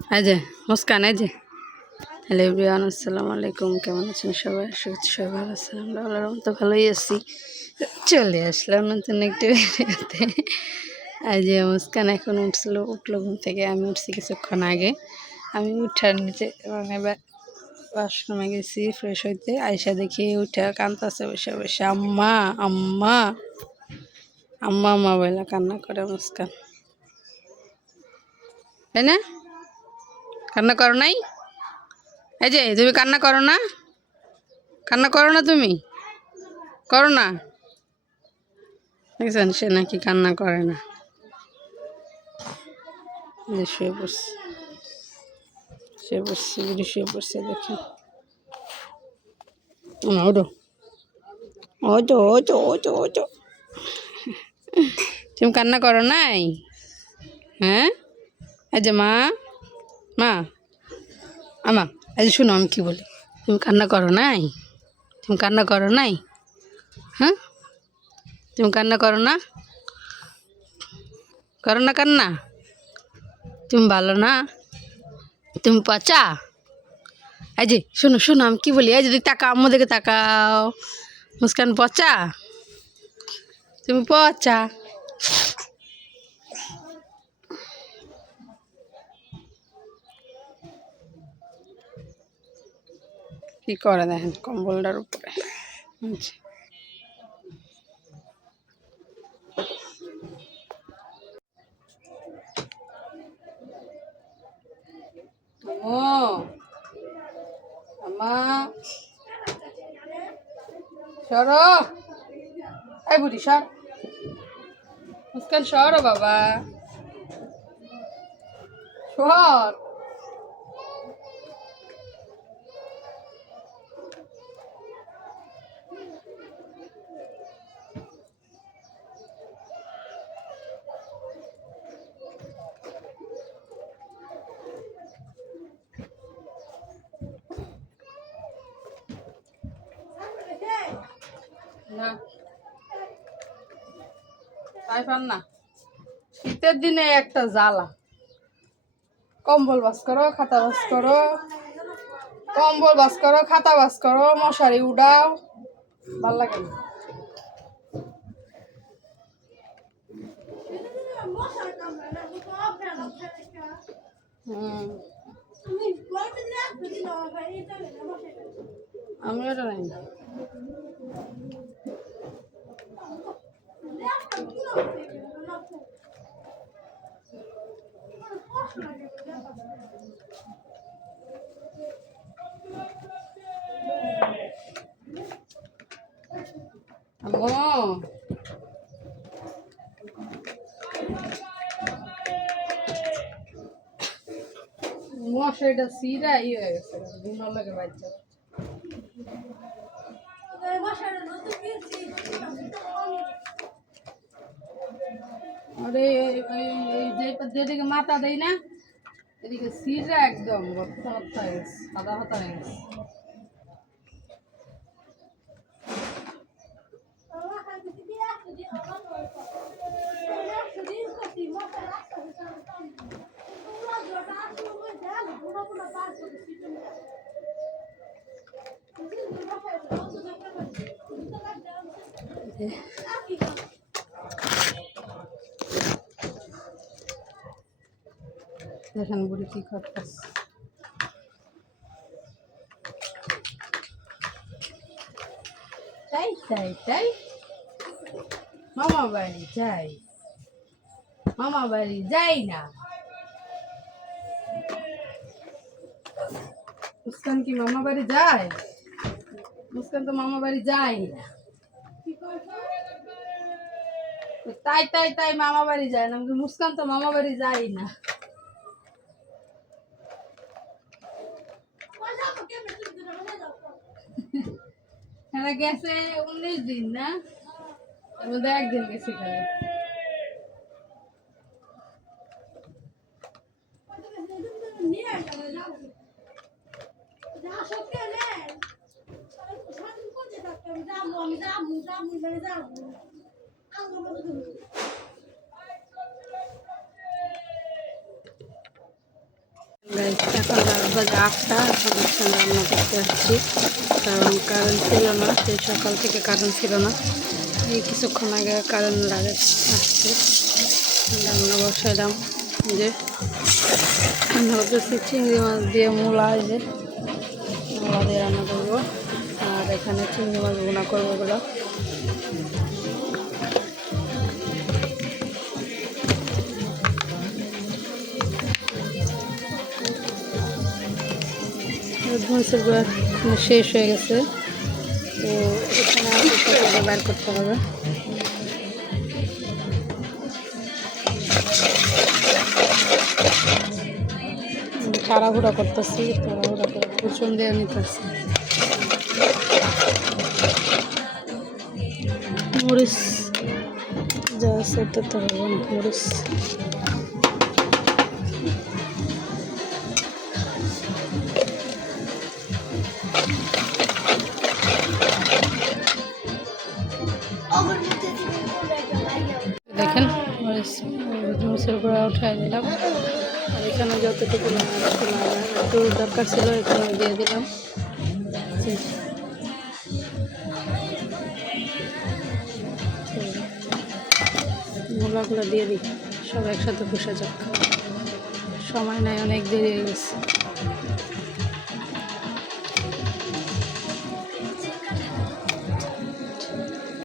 এই যে মুস্কান, এই যে হ্যালো এভরিওয়ান, আসসালামু আলাইকুম। কেমন আছেন সবাই? আশা করছি সবাই ভালো আছেন। আমরা আল্লাহর মতো ভালোই আছি। চলে আসলাম নতুন একটু ভিডিওতে। এই যে মুস্কান এখন উঠলো ঘুম থেকে। আমি উঠছি কিছুক্ষণ আগে। আমি উঠার নিচে মানে ওয়াশরুমে গেছি ফ্রেশ হইতে। আয়সা দেখি উঠে কাঁদতেছে বসে বসে, আম্মা আম্মা আম্মা আম্মা বলে কান্না করে মুস্কান, তাই না? কান্না করো নাই? এই যে তুমি কান্না করো না, কান্না করো না, তুমি করো না। দেখছেন সে নাকি কান্না করে না, শুয়ে পড়ছে, শুয়ে পড়ছে দেখেন। ওটো ওটো ওটো ওটো ওটো, তুমি কান্না করো নাই? হ্যাঁ, এই যে মা মা আমা, এই যে শুনো আমি কি বলি, তুমি কান্না করো নাই? তুমি কান্না করো নাই? হ্যাঁ, তুমি কান্না করো না? করো না কান্না? তুমি ভালো না? তুমি পচা? এই যে শোনো শোনো আমি কি বলি, এই যদি তাকাও, আম্মু দিকে তাকাও। মুস্কান পচা? তুমি পচা। কি করে দেখেন কম্বলটার উপরে। আচ্ছা। ও আমা সরো, এই বুড়ি সর, মুস্কান সরো বাবা, সর। না তাই পার না, শীতের দিনে একটা জ্বালা। কম্বল বাস করো, খাতা বাস করো, কম্বল বাস করো, খাতা বাস করো, মশারি উড়াও, ভাল লাগে না। আমি ওটা নাই। মশারিটা সিরা ইয়ে হয়ে গেছে, ঘুমার লাগে বাচ্চা। আরে যেদিকে মাথা দেয় না, এদিকে সিরা একদম ভর্তা ভর্তা হয়ে গেছে, সাদা ভাতা হয়ে গেছে। দেখেন বুড়ি কি করতেছে। তাই তাই তাই মামা বাড়ি যাই, মামা বাড়ি যাই না। মুস্কান কি মামা বাড়ি যায়? মুস্কান তো মামা বাড়ি যায় না। তাই তাই তাই মামা বাড়ি যায় না, মুস্কান তো মামা বাড়ি যায় না। হ্যাঁ গেছে 19 দিন না, এর মধ্যে একদিন গেছে খালি। গাইস এখন রাত বাজে 8টা, এখন হচ্ছে রান্না করতে আসছি, কারণ কারেন্ট ছিল না, সেই সকাল থেকে কারেন্ট ছিল না, এই কিছুক্ষণ আগে কারেন্ট আসছে। রান্না বসাইলাম, যে রান্না করতেছি চিংড়ি মাছ দিয়ে মূলা, এই যে মূলা দিয়ে রান্না করবো, আর এখানে চিংড়ি মাছ ভুনা করবো ওগুলো। মরিচের গুঁড়া শেষ হয়ে গেছে, তো এখানে আর বের করতে হবে। তাড়াহুড়া করতেছি, তাড়াহুড়া করে কুচন দিয়ে নিতেছি। মরিচ যা আছে তো হবে না, মরিচ দেখেন, মরিচের গুঁড়া উঠাই দিলাম, আর এখানে যতটুকু একটু দরকার ছিল এখানে দিয়ে দিলাম। মূলাগুলো দিয়ে দিই, সব একসাথে বসে যাক, সময় নাই, অনেক দেরি হয়ে গেছে।